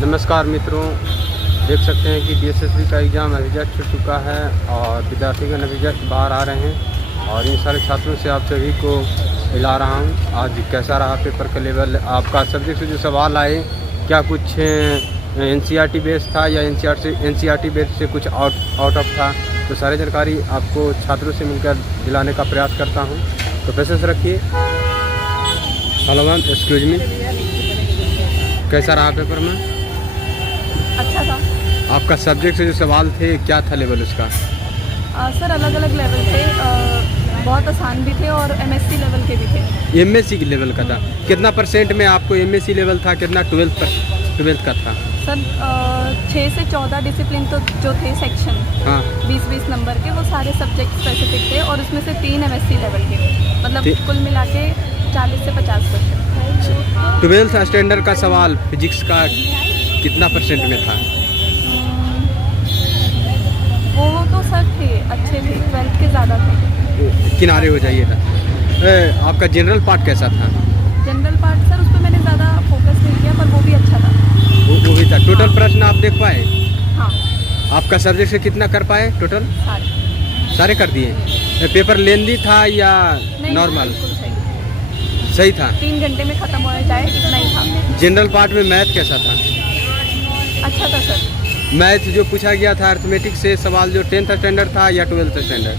नमस्कार मित्रों, देख सकते हैं कि DSSB का एग्ज़ाम अभी जस्ट हो चुका है और विद्यार्थीगण अभी जस्ट बाहर आ रहे हैं और इन सारे छात्रों से आप सभी को मिला रहा हूं। आज कैसा रहा पेपर का लेवल, आपका सब्जेक्ट से जो सवाल आए क्या कुछ NCERT बेस था या NCERT बेस से कुछ आउट ऑफ था, तो सारी जानकारी आपको छात्रों से मिलकर दिलाने का प्रयास करता हूँ। तो पेशेंस रखिए। हेलो मैम, एक्सक्यूज मी, कैसा रहा पेपर में? अच्छा था। आपका सब्जेक्ट से जो सवाल थे क्या था लेवल उसका? सर अलग अलग लेवल थे, बहुत आसान भी थे और MSc लेवल के भी थे। MSc लेवल का था? कितना परसेंट में आपको MSc लेवल था, कितना 12th का था? सर 6 से 14 डिसिप्लिन तो जो थे सेक्शन, हाँ 20-20 नंबर के, वो सारे सब्जेक्ट स्पेसिफिक थे और उसमें से 3 MSc लेवल के थे। मतलब कुल मिला के 40 से 50 क्वेश्चन। 12th स्टैंडर्ड का सवाल फिजिक्स का कितना परसेंट में था? वो तो सर थे, अच्छे थे, 12th के ज़्यादा थे। किनारे हो जाइएगा। आपका जनरल पार्ट कैसा था? जनरल पार्ट सर उस पर मैंने ज़्यादा फोकस नहीं किया, पर वो भी अच्छा था। वो भी था। टोटल प्रश्न आप देख पाए? हाँ। आपका सब्जेक्ट से कितना कर पाए टोटल? सारे कर दिए। पेपर लेंदी था या नॉर्मल? सही था। 3 घंटे में ख़त्म हो जाए इतना ही था। जनरल पार्ट में मैथ कैसा था? अच्छा था सर। मैथ जो पूछा गया था अर्थमेटिक से सवाल, जो 10th स्टैंडर्ड था या 12th स्टैंडर्ड?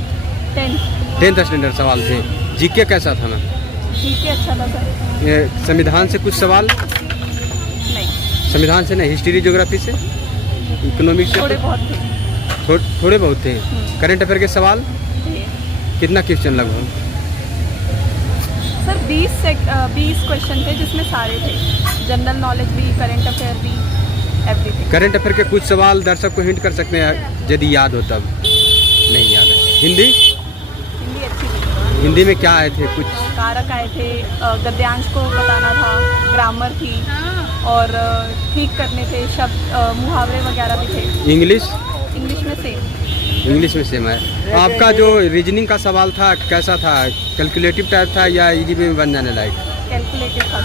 10th स्टैंडर्ड सवाल थे। जीके कैसा था मैम? जीके अच्छा था सर। संविधान से कुछ सवाल? नहीं। संविधान से नहीं, हिस्ट्री ज्योग्राफी से, इकोनॉमिक्स से? थोड़े बहुत थे। थोड़े बहुत थे। करंट अफेयर के सवाल कितना क्वेश्चन लगभग? सर 20 क्वेश्चन थे जिसमें सारे थे, जनरल नॉलेज भी, करंट अफेयर भी, एवरीथिंग। करंट अफेयर के कुछ सवाल दर्शक को हिंट कर सकते हैं यदि याद हो तब। नहीं याद है। हिंदी अच्छी थी। हिंदी में क्या आए थे? कुछ कारक आए थे, गद्यांश को बताना था, ग्रामर थी और ठीक करने थे शब्द, मुहावरे वगैरह भी थे। इंग्लिश इंग्लिश में सेम है। आपका जो रीजनिंग का सवाल था कैसा था? कैलकुलेटिव टाइप था या इजी में बन जाने लायक? कैलकुलेटिव था।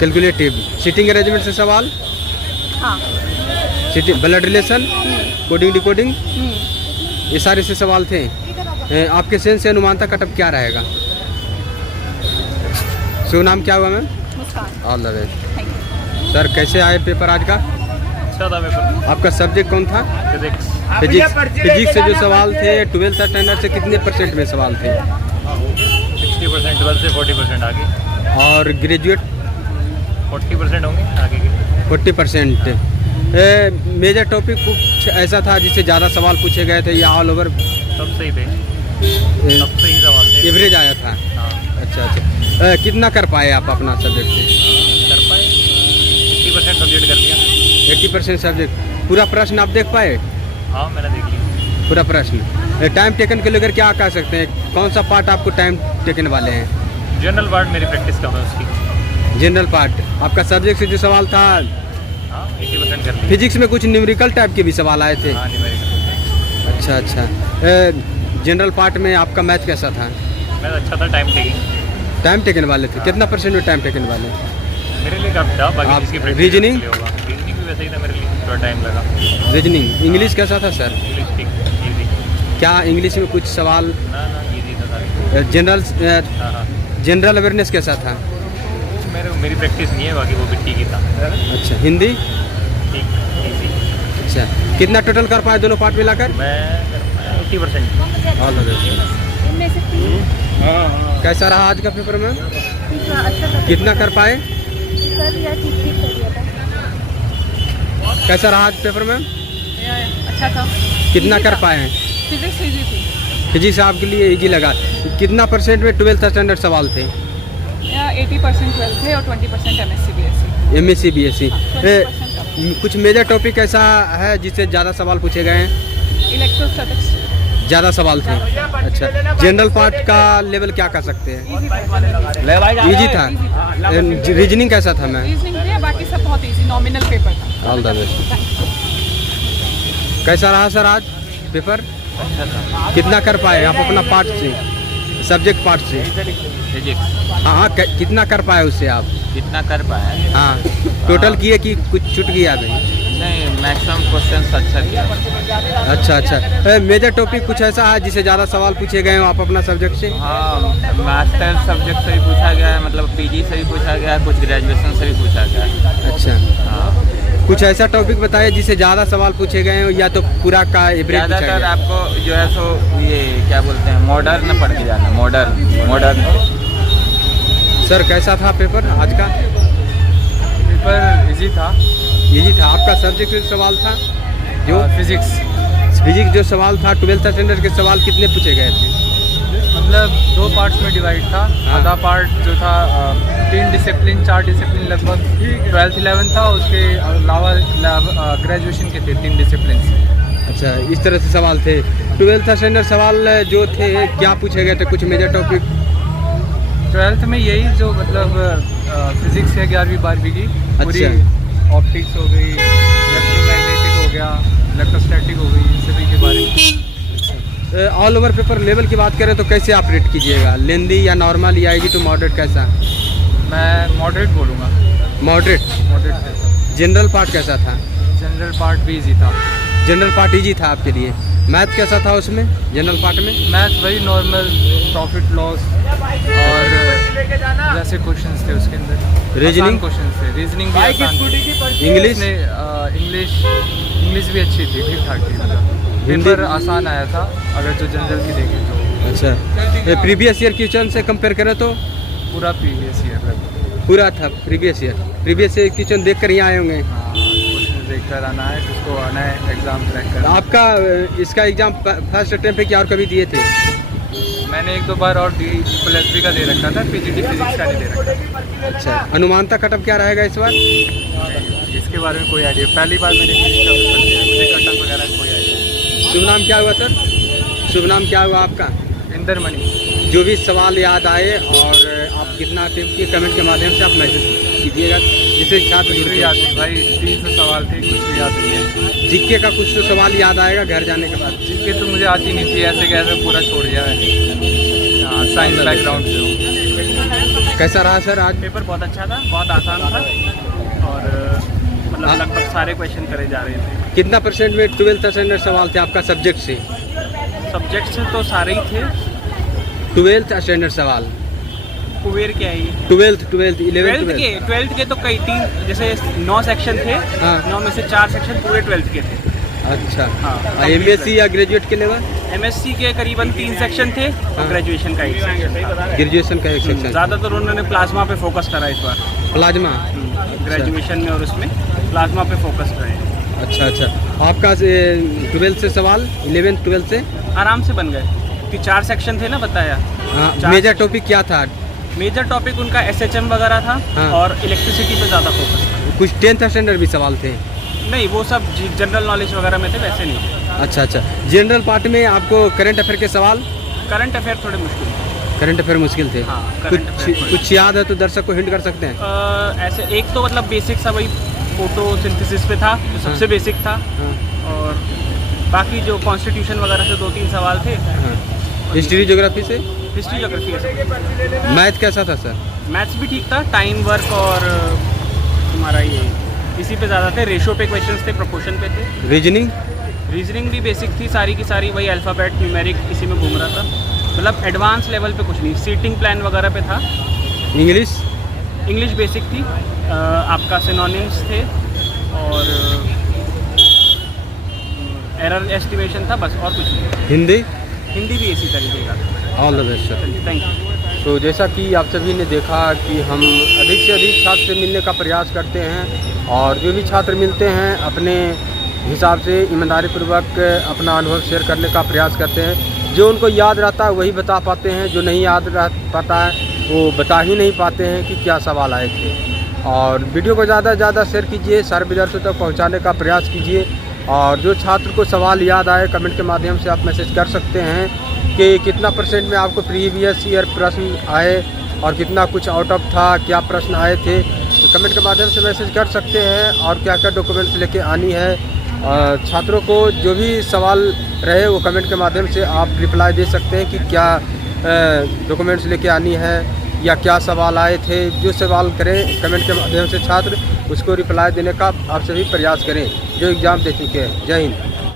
कैलकुलेटिव। सिटिंग अरेंजमेंट से सवाल? हाँ। Sitting, blood relation, coding decoding, ये सारे से सवाल थे। आपके सेंस से अनुमानता कटअप क्या रहेगा? शुभ नाम क्या हुआ ma'am? Muskan. All the best. Sir कैसे आए पेपर आज का? अच्छा था पेपर। आपका सब्जेक्ट कौन था? फिजिक्स। फिजिक्स से जो सवाल थे 12th स्टैंडर्ड से कितने परसेंट में सवाल थे? 60%, 12 से 40% आगे। और ग्रेजुएट? 40% होंगे आगे के। 40%। मेजर टॉपिक कुछ ऐसा था जिससे ज़्यादा सवाल पूछे गए थे या ऑल ओवर सब सही थे, सब सही सवाल थे। एवरेज आया था? हाँ। अच्छा। कितना कर पाए आप अपना सब्जेक्ट से? कर पाए, 80% सब्जेक्ट कर लिया। 80% सब्जेक्ट। पूरा प्रश्न आप देख पाए? हाँ मैंने देख लिया पूरा प्रश्न। टाइम टेकन के लेकर क्या कह सकते हैं? कौन सा पार्ट आपको टाइम टेकन वाले हैं? जनरल पार्ट मेरी प्रैक्टिस कम है उसकी। General part. आपका सब्जेक्ट से जो सवाल था? हाँ 80% कर लिया। फिजिक्स में कुछ न्यूमेरिकल टाइप के भी सवाल आए थे? हाँ न्यूमेरिकल। अच्छा। जनरल पार्ट में आपका मैथ कैसा था? मैं अच्छा था। टाइम टेकिंग वाले थे। कितना परसेंट में टाइम टेकन वाले? मेरे लिए काफ़ी था, बाकी जिसकी प्रैक्टिस रीजनिंग? होगा। रीजनिंग भी वैसे ही था मेरे लिए, थोड़ा टाइम लगा। रीजनिंग। इंग्लिश कैसा था सर? इंग्लिश ठीक, ईजी। क्या इंग्लिश में कुछ सवाल? ना ईजी था सारे। हाँ। जनरल अवेयरनेस कैसा था? मेरी प्रैक्टिस नहीं है, बाकी वो भी ठीक ही था। अच्छा। हिंदी? ठीक, ईजी। अच्छा। कितना टोटल कर पाए दोनों पार्ट मिलाकर? मैं 80%। All the best. कैसा रहा आज का पेपर में? कितना कर पाए? कैसा रहा आज पेपर में? अच्छा था। कितना कर पाए? फिजिक्स इजी थी। फिजिक्स आपके लिए इजी लगा। कितना परसेंट में 12th स्टैंडर्ड सवाल थे? 80% 12 थे और 20% MSc BSc। कुछ मेजर टॉपिक ऐसा है जिससे ज़्यादा सवाल पूछे गए हैं? इलेक्ट्रोस्टैटिक्स ज़्यादा सवाल थे। अच्छा। जनरल पार्ट का लेवल क्या कर सकते हैं? इजी था। रीजनिंग कैसा था मैम? रीजनिंग थे, बाकी सब बहुत इजी, नॉमिनल पेपर था। All the best. कैसा रहा सर आज पेपर? अच्छा था। कितना कर पाए आप अपना पार्ट से, सब्जेक्ट पार्ट से? फिजिक्स। हाँ, कितना कर पाए उससे आप? कितना कर पाए? हाँ टोटल किए कि कुछ छूट गया अभी? नहीं, मैक्सिमम क्वेश्चन अच्छा किया। अच्छा अच्छा। मेजर टॉपिक कुछ ऐसा है जिसे ज़्यादा सवाल पूछे गए हो आप अपना सब्जेक्ट से? हाँ, मास्टर सब्जेक्ट से भी पूछा गया है, मतलब पीजी से भी पूछा गया है, कुछ ग्रेजुएशन से भी पूछा गया है। अच्छा, हाँ, कुछ ऐसा टॉपिक बताइए जिसे ज़्यादा सवाल पूछे गए हो या तो पूरा का एवरेज पूछा ज़्यादातर गया? आपको जो है सो ये क्या बोलते हैं, मॉडर्न पढ़ के जाना। मॉडर्न। सर कैसा था पेपर आज का? पेपर इजी था। इजी था। आपका सब्जेक्ट से सवाल था जो फिजिक्स जो सवाल था 12th स्टैंडर्ड के सवाल कितने पूछे गए थे? मतलब 2 पार्ट्स में डिवाइड था। हाँ। आधा पार्ट जो था 4 डिसिप्लिन लगभग 12th 11 था, उसके अलावा ग्रेजुएशन के थे 3 डिसिप्लिन। अच्छा, इस तरह से सवाल थे। 12th स्टैंडर्ड सवाल जो थे क्या पूछे गए थे? कुछ मेजर टॉपिक 12th में यही जो मतलब फिजिक्स है 11वीं 12वीं की पूरी, ऑप्टिक्स हो गई, इलेक्ट्रोमैग्नेटिक हो गया, इलेक्ट्रोस्टैटिक हो गई, इन सभी के बारे में। ऑल ओवर पेपर लेवल की बात करें तो कैसे आप रेट कीजिएगा? लेंदी या नॉर्मल या आएगी तो मॉडरेट कैसा? मैं मॉडरेट बोलूँगा। मॉडरेट। मॉडरेट। जनरल पार्ट कैसा था? जनरल पार्ट भी इजी था। जनरल पार्ट इजी था आपके लिए। मैथ कैसा था उसमें, जनरल पार्ट में? मैथ वही नॉर्मल, प्रॉफिट लॉस और जैसे क्वेश्चंस थे उसके अंदर। रीजनिंग क्वेश्चंस थे, रीजनिंग भी आसान थी। इंग्लिश? इंग्लिश भी अच्छी थी, ठीक ठाक थी। मतलब हिंदी? पेपर आसान आया था अगर जो जनरल की देखें तो। अच्छा, प्रीवियस ईयर क्वेश्चन से कंपेयर करें तो? पूरा प्रीवियस ईयर पूरा था प्रीवियस ईयर क्वेश्चन देख कर यहाँ आए होंगे। क्वेश्चन देख कर आना है, जिसको आना है एग्ज़ाम क्रैक कर। आपका इसका एग्ज़ाम फर्स्ट अटेम्प्ट पे क्या और कभी दिए थे? मैंने 1-2 बार और दी, प्लस का दे रखा था, पीजीटी फिजिक्स का नहीं दे रखा। अच्छा, अनुमानता कटअप क्या रहेगा इस बार? इसके बारे में कोई आइडिया, पहली बार मैंने फिजिक्स का पेपर दिया, मुझे कटअप वगैरह कोई आइडिया। शुभ नाम क्या हुआ सर? शुभ नाम क्या हुआ आपका? इंदर मनी। जो भी सवाल याद आए और आप कितना अटेम्प्ट किए कमेंट के माध्यम से आप मैसेज कीजिएगा, जिससे छात्र कुछ भी याद नहीं भाई, 300 सवाल थे, कुछ भी याद नहीं है। जीके का कुछ तो सवाल याद आएगा घर जाने के बाद। जीके तो मुझे आती नहीं थी, ऐसे कैसे पूरा छोड़ दिया है। हाँ, साइंस बैकग्राउंड से हूँ। कैसा रहा सर आज? पेपर बहुत अच्छा था, बहुत आसान था और मतलब लगभग सारे क्वेश्चन करे जा रहे थे। कितना परसेंट में 12th स्टैंडर्ड सवाल थे आपका सब्जेक्ट से? सब्जेक्ट से तो सारे ही थे। 12th स्टैंडर्ड सवाल? कुवेर क्या है ये? 12th 11th 12th के तो कई 3 जैसे 9 सेक्शन थे। हाँ। 9 में से 4 सेक्शन पूरे 12th के थे। अच्छा, हाँ। एमएससी या ग्रेजुएट के लेवल? एमएससी के करीबन 3 सेक्शन थे और ग्रेजुएशन का 1 सेक्शन था। ग्रेजुएशन का 1 सेक्शन। ज़्यादातर उन्होंने प्लाज्मा पे फोकस करा इस बार। प्लाज्मा? ग्रेजुएशन में और उसमें प्लाज्मा पे फोकस करे। अच्छा अच्छा। आपका 12th से सवाल 11th 12th से आराम से बन गए कि 4 सेक्शन थे ना, बताया। हाँ, मेजर टॉपिक क्या था? मेजर टॉपिक उनका SHM वगैरह था। हाँ। और इलेक्ट्रिसिटी पे ज़्यादा फोकस था। कुछ 10th स्टैंडर्ड भी सवाल थे? नहीं, वो सब जनरल नॉलेज वगैरह में थे, वैसे नहीं। अच्छा अच्छा। जनरल पार्ट में आपको करंट अफेयर के सवाल? करंट अफेयर थोड़े मुश्किल थे। करंट अफेयर मुश्किल थे? हाँ, current affair थोड़े। कुछ याद है तो दर्शक को हिंट कर सकते हैं? ऐसे एक तो मतलब बेसिक सा वही फोटोसिंथेसिस पे था, जो सबसे बेसिक था। हाँ और बाकी जो कॉन्स्टिट्यूशन वगैरह से 2-3 सवाल थे। हाँ। हिस्ट्री ज्योग्राफी से? हिस्ट्री ज्योग्राफी ऐसे। मैथ कैसा था सर? मैथ्स भी ठीक था, टाइम वर्क और तुम्हारा ये इसी पे ज़्यादा थे। रेशो पे क्वेश्चंस थे, प्रोपोर्शन पे थे। रीजनिंग? रीजनिंग भी बेसिक थी सारी की सारी, वही अल्फ़ाबेट न्यूमेरिक इसी में घूम रहा था। मतलब एडवांस लेवल पे कुछ नहीं, सीटिंग प्लान वगैरह पे था। इंग्लिश? इंग्लिश बेसिक थी। आपका सिनोनिम्स थे और एरर एस्टिमेशन था, बस और कुछ नहीं। हिंदी? हिंदी भी इसी तरीके का। All the best sir. Thank you. तो जैसा कि आप सभी ने देखा कि हम अधिक से अधिक छात्र से मिलने का प्रयास करते हैं और जो भी छात्र मिलते हैं अपने हिसाब से ईमानदारीपूर्वक अपना अनुभव शेयर करने का प्रयास करते हैं। जो उनको याद रहता है वही बता पाते हैं, जो नहीं याद रह पाता है वो बता ही नहीं पाते हैं कि क्या सवाल आए थे। और वीडियो को ज़्यादा से ज़्यादा शेयर कीजिए, सारे विद्यार्थियों तक पहुँचाने का प्रयास कीजिए। और जो छात्र को सवाल याद आए कमेंट के माध्यम से आप मैसेज कर सकते हैं कि कितना परसेंट में आपको प्रीवियस ईयर प्रश्न आए और कितना कुछ आउट ऑफ था, क्या प्रश्न आए थे, तो कमेंट के माध्यम से मैसेज कर सकते हैं। और क्या क्या डॉक्यूमेंट्स लेके आनी है, छात्रों को जो भी सवाल रहे वो कमेंट के माध्यम से आप रिप्लाई दे सकते हैं कि क्या डॉक्यूमेंट्स लेके आनी है या क्या सवाल आए थे। जो सवाल करें कमेंट के माध्यम से छात्र उसको रिप्लाई देने का आप सभी प्रयास करें जो एग्ज़ाम दे चुके हैं। जय हिंद।